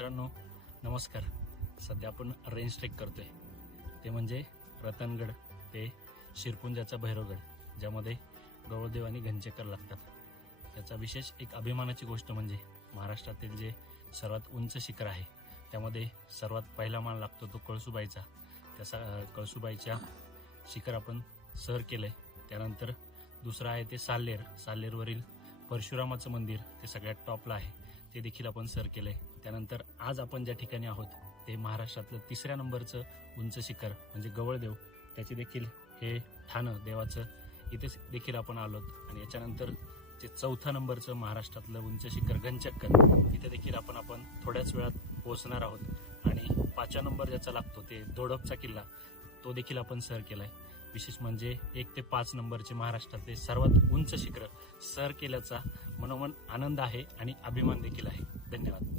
मित्रांनो नमस्कार. सध्या आपण रेंज ट्रेक करतोय ते म्हणजे रतनगड ते शिरपुंजाचा भैरवगड, ज्यामध्ये गवळदेव आणि घनचक्कर लागतात. त्याचा विशेष एक अभिमानाची गोष्ट म्हणजे महाराष्ट्रातील जे सर्वात उंच शिखर आहे त्यामध्ये सर्वात पहिला मान लागतो तो कळसुबाईचा. कळसुबाईच्या शिखर आपण सर केलंय. त्यानंतर दुसरं आहे ते साल्लेरवरील परशुरामाचं मंदिर, ते सगळ्यात टॉपला आहे, ते देखील आपण सर केलंय. त्यानंतर आज आपण ज्या ठिकाणी आहोत ते महाराष्ट्रातलं 3ऱ्या नंबरचं उंच शिखर म्हणजे गवळदेव, त्याचे देखील हे ठाणं देवाचं इथे देखील आपण आलोत. आणि याच्यानंतर जे 4थ्या नंबरचं महाराष्ट्रातलं उंच शिखर घनचक्कर, इथे देखील आपण थोड्याच वेळात पोहोचणार आहोत. आणि 5व्या नंबर ज्याचा लागतो ते दोडपचा किल्ला, तो देखील आपण सर केलाय. विशेष म्हणजे 1 ते 5 नंबरचे महाराष्ट्रातले सर्वात उंच शिखर सर केल्याचा मनोमन आनंद आहे आणि अभिमान देखील आहे. धन्यवाद.